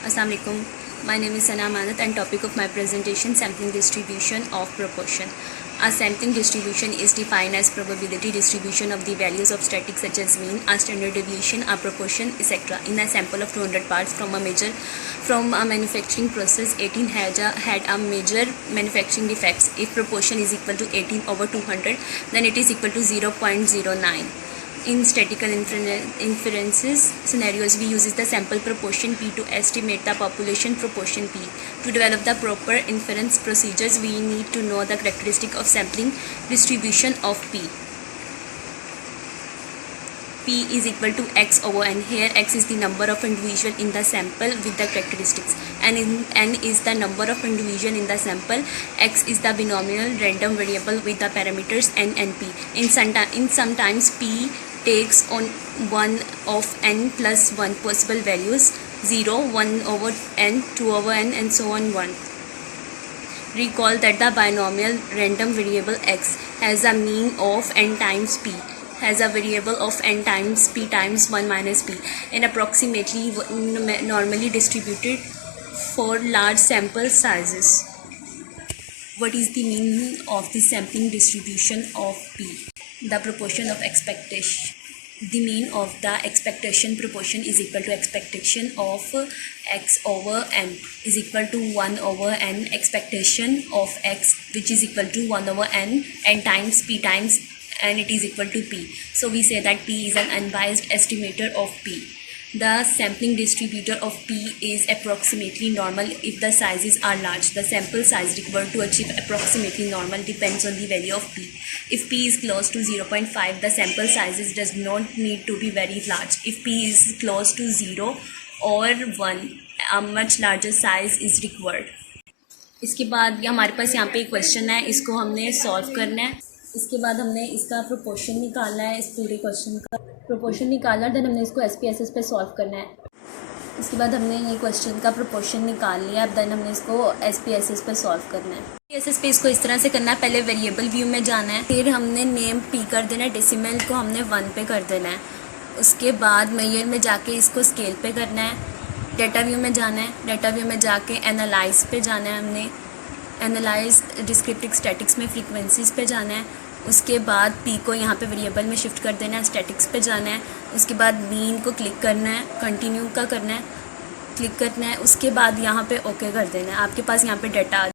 Assalamu alaikum. My name is Sana Amanat and topic of my presentation sampling distribution of proportion. A sampling distribution is defined as probability distribution of the values of statistics such as mean, a standard deviation, a proportion, etc. In a sample of 200 parts from a manufacturing process, 18 had a major manufacturing defects. If proportion is equal to 18 over 200, then it is equal to 0.09. In statistical inferences scenarios, we use the sample proportion P to estimate the population proportion P. To develop the proper inference procedures, we need to know the characteristic of sampling distribution of P. P is equal to x over n. Here x is the number of individual in the sample with the characteristics, and n is the number of individual in the sample. X is the binomial random variable with the parameters n and p. Sometimes p takes on one of n plus 1 possible values, 0, 1 over n, 2 over n, and so on 1. Recall that the binomial random variable x has a mean of n times p, has a variable of n times p times 1 minus p, and approximately normally distributed for large sample sizes. What is the meaning of the sampling distribution of p? The proportion of expectation. The mean of the expectation proportion is equal to expectation of x over n is equal to 1 over n expectation of x, which is equal to 1 over n times p times, and it is equal to p. So we say that p is an unbiased estimator of p. The sampling distributor of p is approximately normal if the sizes are large. The sample size required to achieve approximately normal depends on the value of p. If p is close to 0.5, the sample sizes does not need to be very large. If p is close to 0 or 1, a much larger size is required. इसके बाद हमारे पास यहाँ पे एक question है, इसको हमने solve करना है. इसके बाद हमने इसका प्रोपोर्शन निकालना है, इस पूरे क्वेश्चन का प्रोपोर्शन निकालना है, देन हमने इसको SPSS पे सॉल्व करना है. इसके बाद हमने ये क्वेश्चन का प्रोपोर्शन निकाल लिया, अब देन हमने इसको SPSS पे सॉल्व करना है. SPSS पे इसको इस तरह से करना है, पहले वेरिएबल व्यू में जाना है, फिर हमने नेम p कर देना है, डेसिमल को हमने 1 पे कर देना है. उसके बाद मेजर में जाके इसको स्केल पे करना है, डेटा व्यू में जाना है, डेटा व्यू में जाके एनालाइज पे जाना है, हमने एनालाइज डिस्क्रिप्टिव स्टैटिक्स में फ्रीक्वेंसीज पे जाना है. उसके बाद p को यहाँ पे वेरिएबल में शिफ्ट कर देना है, स्टैटिक्स पे जाना है. उसके बाद मीन को क्लिक करना है, कंटिन्यू का करना है, क्लिक करना है. उसके बाद यहाँ पे ओके कर देना है. आपके पास यहाँ पे डाटा